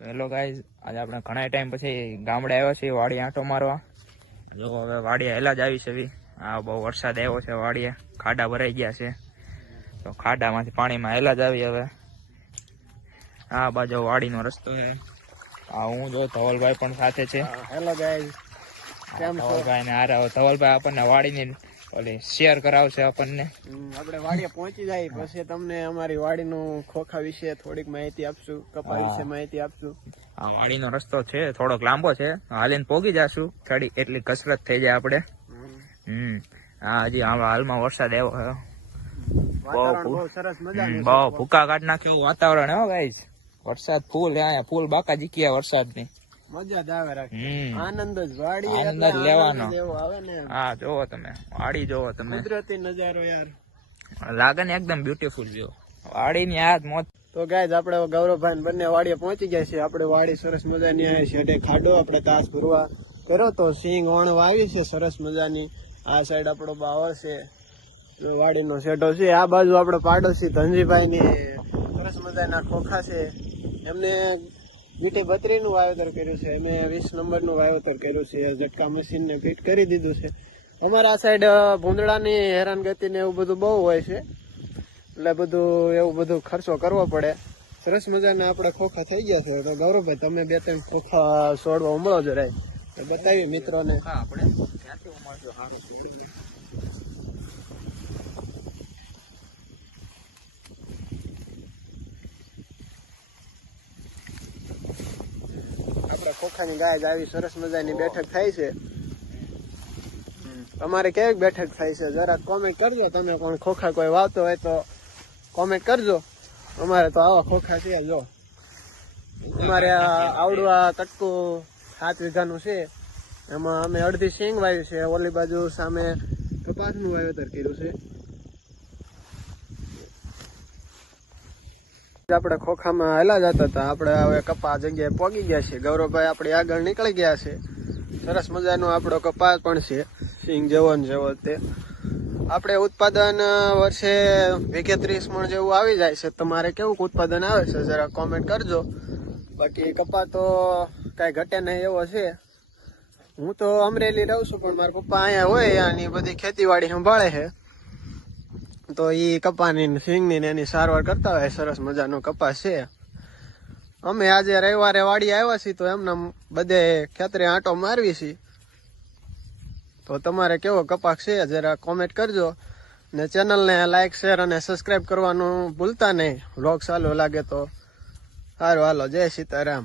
Hello guys, આજે આપણે ઘણા ટાઈમ પછી ગામડે આવ્યા છીએ વાડી આંટો મારવા. જો હવે વાડીએ હેલા જ આવી છે. આ બહુ વરસાદ આવ્યો છે, વાડીએ ખાડા ભરાઈ ગયા છે, તો ખાડામાંથી પાણીમાં હેલા જ આવી. હવે આ બાજુ વાડીનો રસ્તો છે. આ હું જો ધવલભાઈ પણ સાથે છે. હેલો ગાઈઝ, કેમ છો? ધવલભાઈ ને હારે ધવલભાઈ આપણને વાડીની ઓલી શેર કરાવશે આપણને. આપણે વાડીએ પહોંચી જાય પછી તમને અમારી વાડીનું ખોખા વિશે થોડીક માહિતી આપશું, કપા વિશે માહિતી આપશું. આ વાડીનો રસ્તો છે, થોડોક લાંબો છે, હાલીને પોગી જાશું. થોડી એટલી કસરત થઈ જાય આપણે. હા, હજી હાલમાં વરસાદ આવ્યો છે. બહુ સરસ મજાનું, બહુ ભૂકા કાઢ નાખ્યું વાતાવરણ હો ગાઈસ. વરસાદ ફૂલ અહીંયા ફૂલ બાકા જીક્યા વરસાદ ની. મજા જ આવે, આનંદ જ વાડી આનંદ જ લેવાનો. આવે ને. હા, જોવો તમે વાડી, જોવો તમે કુદરતી નજારો યાર, લાગે ને એકદમ બ્યુટીફુલ. જો વાડી ની આ મોજ. તો ગાઈઝ આપણે ગૌરવભાઈ બંને વાડીએ પહોંચી ગયા છે. આપણે વાડી સરસ મજાની આવી છે, ખાડો આપણે ઘાસ ભરવા કર્યો તો સિંગ ઓણ વાવી છે સરસ મજાની. આ સાઈડ આપણો બાવળ છે, વાડીનો શેઢો છે. આ બાજુ આપણે પાડોશી ધનજીભાઈ ની સરસ મજાના ખોખા છે. એમને મીઠી 32 નું વાવેતર કર્યું છે. અમે 20 નંબરનું વાવેતર કર્યું છે. ઝટકા મશીન ને ફિટ કરી દીધું છે. અમારા આ સાઈડ ભૂંદડાની હેરાનગતિ ને એવું બધું બહુ હોય છે, એટલે એવું બધું ખર્ચો કરવો પડે. સરસ મજાના આપણે ખોખા થઈ ગયા છે. તો ગૌરવભાઈ તમે 2-3 ખોખા છોડવા ઉમળો જરાય બતાવી મિત્રોને. આપણે ક્યાંથી ઉમળજો સારું. આપણે ખોખાની ગાય આવી સરસ મજાની બેઠક થાય છે. તમારે કેવી બેઠક થાય છે જરા કોમેન્ટ કરજો. તમે પણ ખોખા કોઈ વાવતો હોય તો કોમેન્ટ કરજો. અમારે તો આવા ખોખા છે. જો અમારે આવડું આ કટકું 7 વીઘાનું છે. એમાં અમે અડધી સિંગ વાવ્યું છે. ઓલી બાજુ સામે કપાસનું વાવેતર કર્યું છે. આપણે ખોખામાં હેલા જતા હતા. આપણે હવે કપા જગ્યાએ પહોંચી ગયા છે. ગૌરવભાઈ આપણે આગળ નીકળી ગયા છે. સરસ મજાનો આપણો કપાસ પણ છે, સિંગ જેવો ને જેવો તે. આપણે ઉત્પાદન વર્ષે વીઘે 30 મણ જેવું આવી જાય છે. તમારે કેવું ઉત્પાદન આવે છે જરા કોમેન્ટ કરજો. બાકી કપા તો કાંઈ ઘટે નહીં એવો છે. હું તો અમરેલી રહું છું, પણ મારા પપ્પા અહીંયા હોય આની બધી ખેતીવાડી સંભાળે છે, તો એ કપાની સિંગની ને એની સારવાર કરતા હોય. સરસ મજાનો કપાસ છે. અમે આજે રવિવારે વાડી આવ્યા છીએ, તો એમને બધે ખેતરે આંટો મારવી છીએ. તો તમારે કેવો કપાસ છે જરા કોમેન્ટ કરજો. ને ચેનલને લાઈક, શેર અને સબસ્ક્રાઈબ કરવાનું ભૂલતા નહીં. વ્લોગ સારું લાગે તો સારું. હાલો, જય સીતારામ.